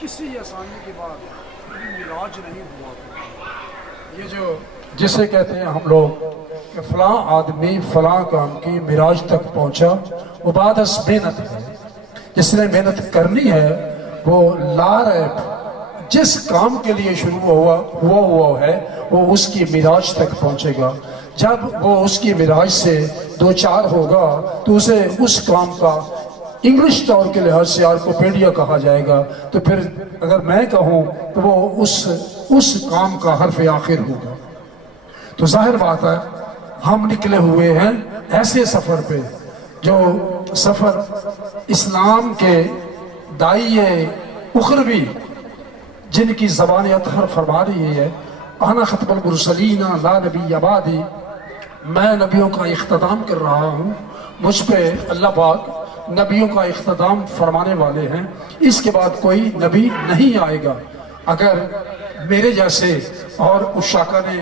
کسی آسانی کے بعد معراج نہیں ہوا۔ یہ جو جسے کہتے ہیں ہم لوگ کہ فلاں آدمی فلاں کام کی معراج تک پہنچا، وہ بعد از محنت ہے۔ جس نے محنت کرنی ہے وہ لا ریب جس کام کے لیے شروع ہوا ہے وہ اس کی معراج تک پہنچے گا۔ جب وہ اس کی معراج سے دو چار ہوگا تو اسے اس کام کا انگلش طور کے لحاظ سے آرکوپیڈیا کہا جائے گا، تو پھر اگر میں کہوں تو وہ اس کام کا حرف آخر ہوگا۔ تو ظاہر بات ہے ہم نکلے ہوئے ہیں ایسے سفر پہ جو سفر اسلام کے داعیے اخروی جن کی زبان اطہر فرما رہی ہے انا ختم المرسلین لا نبی بعدی، میں نبیوں کا اختتام کر رہا ہوں، مجھ پہ اللہ پاک نبیوں کا اختتام فرمانے والے ہیں، اس کے بعد کوئی نبی نہیں آئے گا۔ اگر میرے جیسے اور عشاقہ نے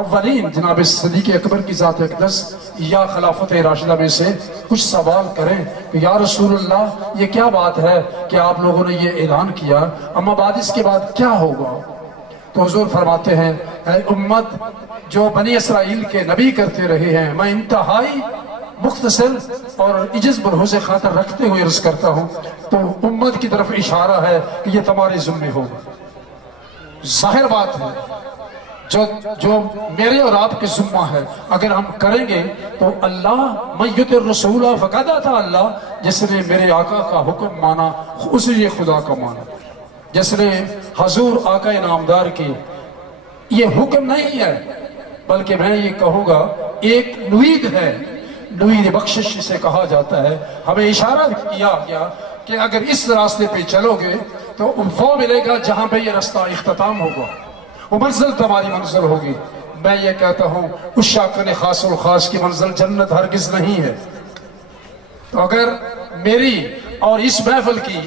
اولین جناب صدیق اکبر کی ذات اقدس یا خلافت راشدہ میں سے کچھ سوال کریں کہ یا رسول اللہ یہ کیا بات ہے کہ آپ لوگوں نے یہ اعلان کیا، اما بعد اس کے بعد کیا ہوگا، تو حضور فرماتے ہیں اے امت جو بنی اسرائیل کے نبی کرتے رہے ہیں، میں انتہائی مختصر اور عجز بلحوظ خاطر رکھتے ہوئے عرض کرتا ہوں، تو امت کی طرف اشارہ ہے کہ یہ تمہارے ذمہ ہوگا۔ ظاہر بات ہے جو میرے اور آپ کے ذمہ ہے، اگر ہم کریں گے تو اللہ من یطع الرسول فقد اطاع اللہ، جس نے میرے آقا کا حکم مانا اسی نے خدا کا مانا۔ جس نے حضور آقا نامدار کی یہ حکم نہیں ہے بلکہ میں یہ کہوں گا ایک نوید ہے، نوید بخشش سے کہا جاتا ہے۔ ہمیں اشارہ کیا گیا کہ اگر اس راستے پہ چلو گے تو وہ ملے گا جہاں پہ یہ رستہ اختتام ہوگا، وہ منزل تمہاری منزل ہوگی۔ میں یہ کہتا ہوں اس شاکن خاص الخاص کی منزل جنت ہرگز نہیں ہے۔ تو اگر میری اور اس محفل کی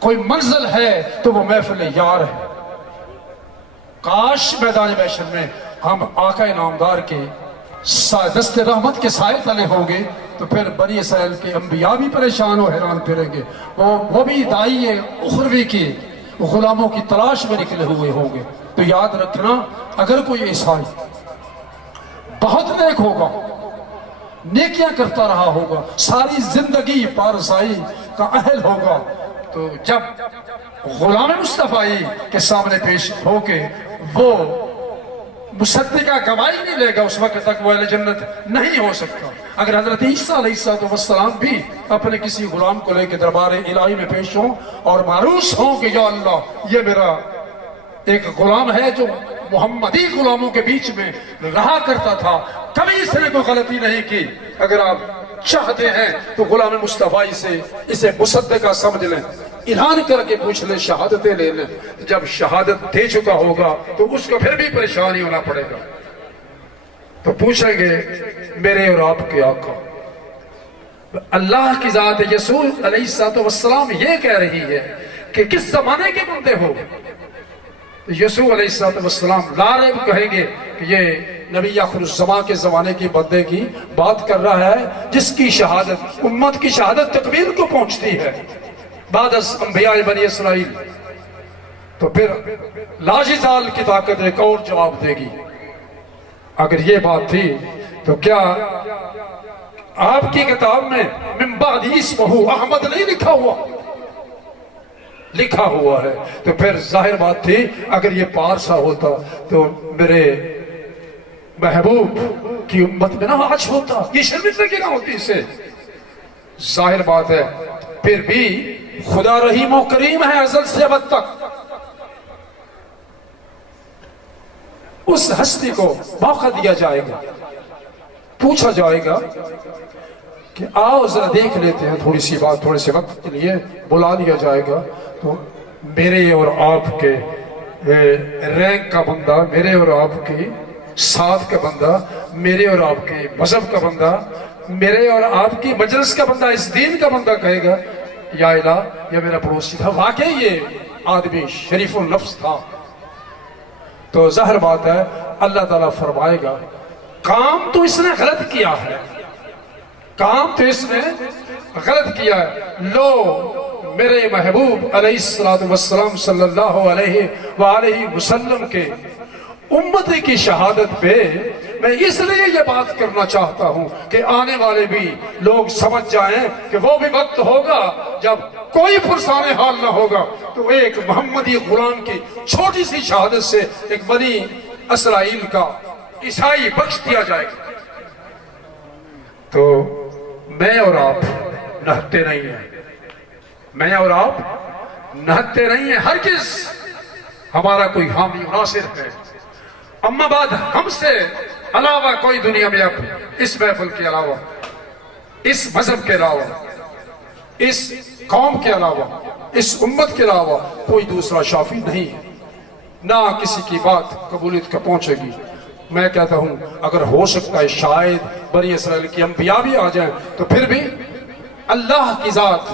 کوئی منزل ہے تو وہ محفل یار ہے۔ کاش میدان محشر میں ہم آقا نامدار کے دست رحمت کے سائے تلے ہوں گے تو پھر بنی اسرائیل کے انبیاء بھی پریشان و حیران پھریں گے، وہ بھی داعی اخروی کی غلاموں کی تلاش میں نکلے ہوئے ہوں گے۔ تو یاد رکھنا اگر کوئی عیسائی بہت نیک ہوگا، نیکیاں کرتا رہا ہوگا، ساری زندگی پارسائی کا اہل ہوگا، تو جب غلام مصطفی کے سامنے پیش ہو کے وہ مصدقہ گواہی نہیں لے گا، اس وقت تک وہ اہل جنت نہیں ہو سکتا۔ اگر حضرت عیسیٰ علیہ السلام بھی اپنے کسی غلام کو لے کے دربار الہی میں پیش ہوں اور معروض ہوں کہ یا اللہ یہ میرا ایک غلام ہے جو محمدی غلاموں کے بیچ میں رہا کرتا تھا، کبھی اس نے کوئی غلطی نہیں کی، اگر آپ چاہتے ہیں تو غلام مصطفی سے اسے مصدقہ سمجھ لیں، اعلان کر کے پوچھ لیں، شہادتیں لے لیں۔ جب شہادت دے چکا ہوگا تو اس کو پھر بھی پریشانی ہونا پڑے گا، تو پوچھیں گے میرے اور آپ کے آقا اللہ کی ذات یسوع علیہ السلام یہ کہہ رہی ہے کہ کس زمانے کے بندے ہو؟ یسوع علیہ السلام لا ریب کہیں گے کہ یہ نبی آخر الزمان کے زمانے کی بندے کی بات کر رہا ہے جس کی شہادت امت کی شہادت تکمیل کو پہنچتی ہے بعد از انبیاء بنی اسرائیل۔ تو پھر لاجزال کی طاقت ایک اور جواب دے گی۔ اگر یہ بات تھی تو کیا آپ کی کتاب میں من بعد اسمہ احمد نہیں لکھا ہوا؟ لکھا ہوا ہے۔ تو پھر ظاہر بات تھی اگر یہ پارسا ہوتا تو میرے محبوب کی امت میں نہ آج ہوتا، یہ شرمندگی نہ ہوتی اس سے۔ ظاہر بات ہے پھر بھی خدا رحیم و کریم ہے ازل سے ابد تک۔ اس ہستی کو موقع دیا جائے گا، پوچھا جائے گا کہ آؤ ذرا دیکھ لیتے ہیں تھوڑی سی بات، تھوڑے سے وقت کے لیے بلا لیا جائے گا۔ تو میرے اور آپ کے رینک کا بندہ، میرے اور آپ کی ساتھ کا بندہ، میرے اور آپ کے مذہب کا بندہ، میرے اور آپ کی مجلس کا بندہ، اس دین کا بندہ کہے گا یا الہ یہ میرا پڑوسی تھا، واقعی یہ آدمی شریف النفس تھا۔ تو ظاہر بات ہے اللہ تعالیٰ فرمائے گا کام تو اس نے غلط کیا ہے، کام تو اس نے غلط کیا ہے، لو میرے محبوب علیہ الصلوۃ والسلام صلی اللہ علیہ وآلہ وسلم کے امتی کی شہادت پہ میں اس لیے یہ بات کرنا چاہتا ہوں کہ آنے والے بھی لوگ سمجھ جائیں کہ وہ بھی وقت ہوگا جب کوئی فرسان حال نہ ہوگا تو ایک محمدی غلام کی چھوٹی سی شہادت سے ایک بنی اسرائیل کا عیسائی بخش دیا جائے گا۔ تو میں اور آپ نہتے نہیں ہیں، میں اور آپ نہتے نہیں ہیں، ہرگز ہمارا کوئی حامی ناصر ہے۔ اما بعد ہم سے علاوہ کوئی دنیا میں اب اس محفل کے علاوہ، اس مذہب کے علاوہ، اس قوم کے علاوہ، اس امت کے علاوہ کوئی دوسرا شافی نہیں ہے، نہ کسی کی بات قبولیت کا پہنچے گی۔ میں کہتا ہوں اگر ہو سکتا ہے شاید بنی اسرائیل کی انبیاء بھی آ جائیں تو پھر بھی اللہ کی ذات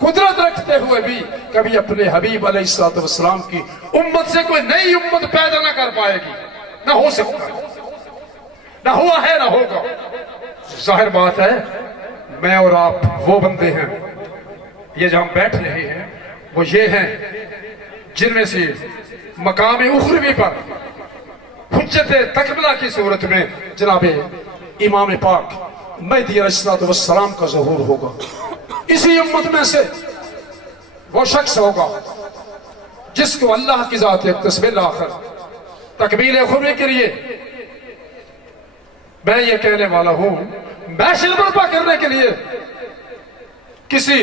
قدرت رکھتے ہوئے بھی کبھی اپنے حبیب علیہ الصلوۃ والسلام کی امت سے کوئی نئی امت پیدا نہ کر پائے گی، نہ ہو سکتا ہے، نہ ہوا ہے نہ ہوگا۔ ظاہر بات ہے میں اور آپ وہ بندے ہیں، یہ جو ہم بیٹھ رہے ہیں وہ یہ ہیں جن میں سے مقام اخروی پر حجت تکملہ کی صورت میں جناب امام پاک مہدی علیہ الصلوۃ والسلام کا ظہور ہوگا۔ اسی امت میں سے وہ شخص ہوگا جس کو اللہ کی ذات یکتسب الآخر تکمیل اخروی کے لیے میں یہ کہنے والا ہوں، محشر برپا کرنے کے لیے کسی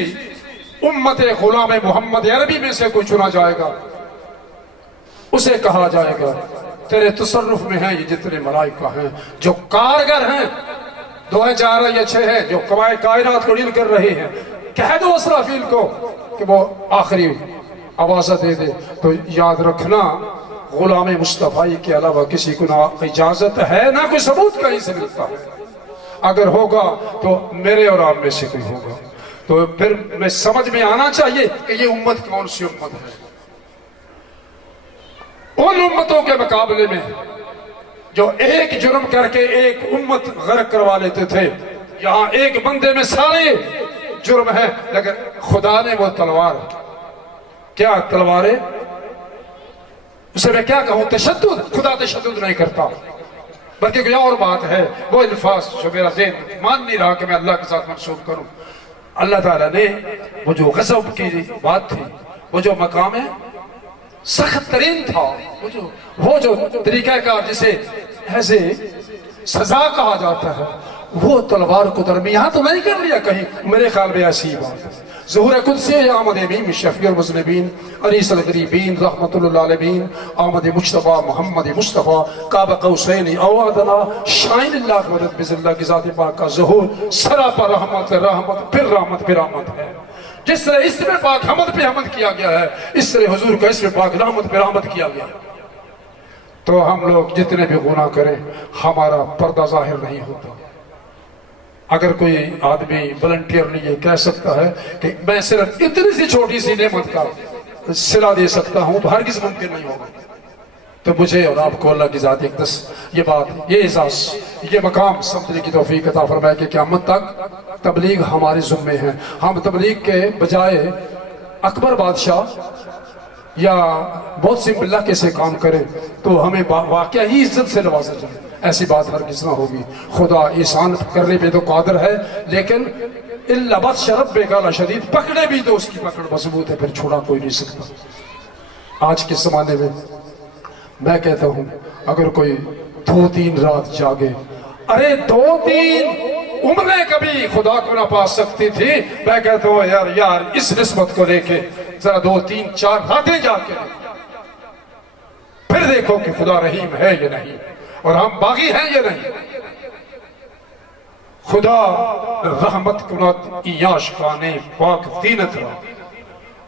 امت غلام محمد عربی میں سے کوئی چنا جائے گا، اسے کہا جائے گا تیرے تصرف میں ہیں یہ جتنے ملائکہ ہیں جو کارگر ہیں، 2 ہیں 4 ہیں یا 6 ہیں جو کائنات کو ڈیل کر رہے ہیں، کہہ دو اسرافیل کو کہ وہ آخری آوازہ دے دے۔ تو یاد رکھنا غلام مصطفی کے علاوہ کسی کو نہ اجازت ہے نہ کوئی ثبوت کہیں سے ملتا ہے، اگر ہوگا تو میرے اور آپ میں سے کوئی ہوگا۔ تو پھر میں سمجھ میں آنا چاہیے کہ یہ امت کون سی امت ہے۔ ان امتوں کے مقابلے میں جو ایک جرم کر کے ایک امت غرق کروا لیتے تھے، یہاں ایک بندے میں سارے جرم ہے، لیکن خدا نے وہ تلوار، کیا تلوار ہے اسے میں کیا کہوں، تشدد، خدا تشدد نہیں کرتا، بلکہ کوئی اور بات ہے، وہ الفاظ جو میرا ذہن مان نہیں رہا کہ میں اللہ کے ساتھ منسوب کروں۔ اللہ تعالیٰ نے وہ جو غضب کی بات تھی، وہ جو مقام ہے سخت ترین تھا، وہ جو طریقہ کار جسے ایسے سزا کہا جاتا ہے، وہ تلوار کو درمیان تو نہیں کر لیا کہیں، میرے خیال میں ایسی بات ہے۔ ظہور قدسی آمد امین شفیع المذنبین انیس الغریبین رحمت للعالمین آمد مجتبی محمد مصطفیٰ قاب قوسین او ادنی شاہین اللہ مدد بذ اللہ کی ذات پاک کا ظہور سراپا رحمت رحمت پھر رحمت پھر رحمت ہے۔ جس طرح اسم پاک حمد پہ حمد کیا گیا ہے، اس طرح حضور کا اسم پاک رحمت پہ رحمت کیا گیا ہے۔ تو ہم لوگ جتنے بھی گناہ کریں ہمارا پردہ ظاہر نہیں ہوتا۔ اگر کوئی آدمی والنٹیئرلی یہ کہہ سکتا ہے کہ میں صرف اتنی سی چھوٹی سی نعمت کا صلہ دے سکتا ہوں تو ہرگز ممکن نہیں ہوگا۔ تو مجھے اور آپ کو اللہ کی ذات اقدس یہ بات، یہ اعزاز، یہ مقام سمجھنے کی توفیق عطا فرمائے کہ قیامت تک تبلیغ ہمارے ذمے ہے۔ ہم تبلیغ کے بجائے اکبر بادشاہ یا بہت سی اللہ کے سے کام کریں تو ہمیں واقعہ ہی عزت سے نوازا جائے، ایسی بات ہرگز نہ ہوگی۔ خدا احسان کرنے پہ تو قادر ہے، لیکن الا بطش ربک لشدید، پکڑے بھی تو اس کی پکڑ مضبوط ہے، پھر چھوڑا کوئی نہیں سکتا۔ آج کے زمانے میں کہتا ہوں اگر کوئی 2-3 رات جاگے، ارے 2-3 عمریں کبھی خدا کو نہ پا سکتی تھی، میں کہتا ہوں یار اس نسبت کو لے کے ذرا 2-3-4 راتیں جا کے پھر دیکھو کہ خدا رحیم ہے یا نہیں، اور ہم باغی ہیں یا نہیں۔ خدا رحمت کنت ایاش کانے پاک دینت را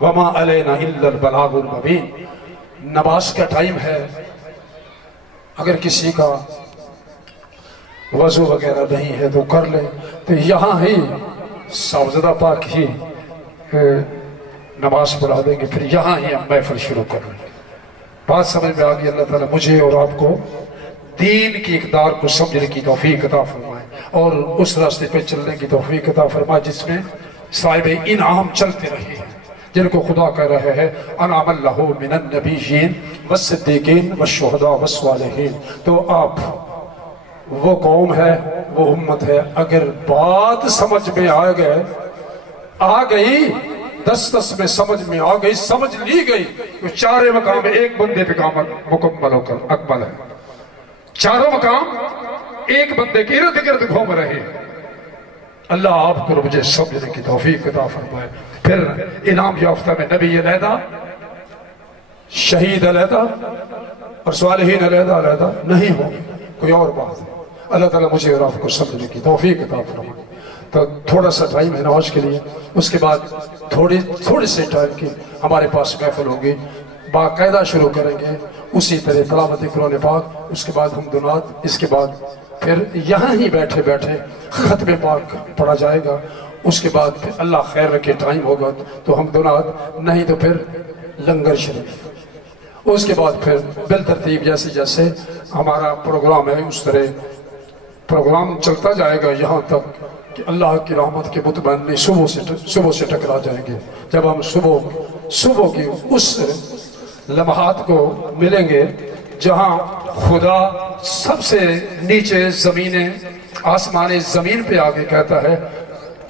وما علینا الا البلاغ المبین۔ نماز کا ٹائم ہے، اگر کسی کا وضو وغیرہ نہیں ہے تو کر لے، تو یہاں ہی صاحبزادہ پاک ہی نماز پڑھا دیں گے، پھر یہاں ہی ہم محفل شروع کر لیں گے۔ بات سمجھ میں آگئی؟ اللہ تعالیٰ مجھے اور آپ کو دین کی اقدار کو سمجھنے کی توفیق عطا فرمائے اور اس راستے پہ چلنے کی توفیق عطا فرمائے جس میں صاحب انعام چلتے رہے ہیں۔ جن کو خدا کہہ رہے ہیں انعم اللہ من النبیین والصدیقین والشہداء والصالحین. تو آپ وہ قوم ہے، وہ امت ہے، اگر بات سمجھ میں آ گئی، دس میں سمجھ میں آ گئی، سمجھ لی گئی، تو چارے مقام ایک بندے پہ کام مکمل ہو کر اکمل ہے. چاروں مقام ایک بندے کے ارد گرد گھوم رہے ہیں. اللہ آپ کو مجھے سمجھنے کی توفیق عطا فرمائے. پھر انعام یافتہ میں نبی علیحدہ، شہید علیحدہ اور صالحین علیحدہ نہیں ہو، کوئی اور بات ہے. اللہ تعالیٰ مجھے اور آپ کو سمجھنے کی توفیق عطا فرمائے. تو تھوڑا سا ٹائم ہے نماز کے لیے، اس کے بعد تھوڑے سے ٹائم کی ہمارے پاس محفل ہوگی، باقاعدہ شروع کریں گے اسی طرح تلاوت قرآن پاک، اس کے بعد حمد و نعت، اس کے بعد پھر یہاں ہی بیٹھے بیٹھے ختم پاک پڑھا جائے گا. اس کے بعد پھر اللہ خیر رکھے ٹائم ہوگا تو حمد و نعت، نہیں تو پھر لنگر شریف. اس کے بعد پھر بالترتیب جیسے جیسے ہمارا پروگرام ہے اس طرح پروگرام چلتا جائے گا یہاں تک کہ اللہ کی رحمت کے مطمئن صبح سے ٹکرا جائیں گے. جب ہم صبح کی اس لمحات کو ملیں گے جہاں خدا سب سے نیچے آسمان زمین پہ آگے کہتا ہے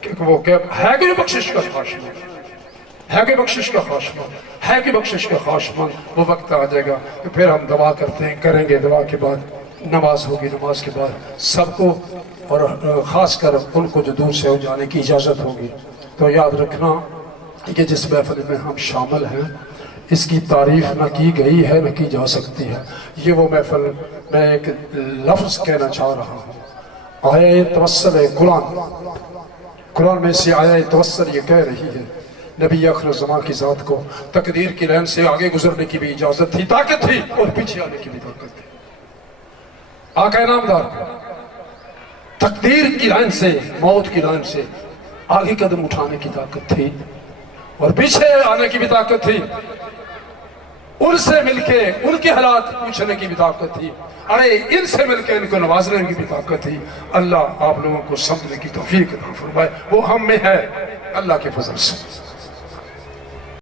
کہ وہ ہے کہ بخشش کا خواہشمند، ہے کہ بخشش کا خواہشمند، ہے کہ بخشش کا خواہشمند. وہ وقت آ جائے گا تو پھر ہم دعا کریں گے. دعا کے بعد نماز ہوگی، نماز کے بعد سب کو اور خاص کر ان کو جو دور سے ہو جانے کی اجازت ہوگی. تو یاد رکھنا کہ جس محفل میں ہم شامل ہیں اس کی تعریف نہ کی گئی ہے نہ کی جا سکتی ہے. یہ وہ محفل، میں ایک لفظ کہنا چاہ رہا ہوں، آیہ توسل قرآن میں سے آیہ توسل یہ کہہ رہی ہے نبی آخر الزمان کی ذات کو تقدیر کی لائن سے آگے گزرنے کی بھی اجازت تھی، طاقت تھی، اور پیچھے آنے کی بھی طاقت تھی. آقا نامدار کو تقدیر کی لائن سے، موت کی لائن سے آگے قدم اٹھانے کی طاقت تھی اور پیچھے آنے کی بھی طاقت تھی. ان سے مل کے ان کے حالات پوچھنے کی بھی طاقت تھی. ارے ان سے مل کے ان کو نوازنے کی بھی طاقت تھی. اللہ آپ لوگوں کو سمجھنے کی توفیق عطا فرمائے. وہ ہم میں ہے اللہ کے فضل سے.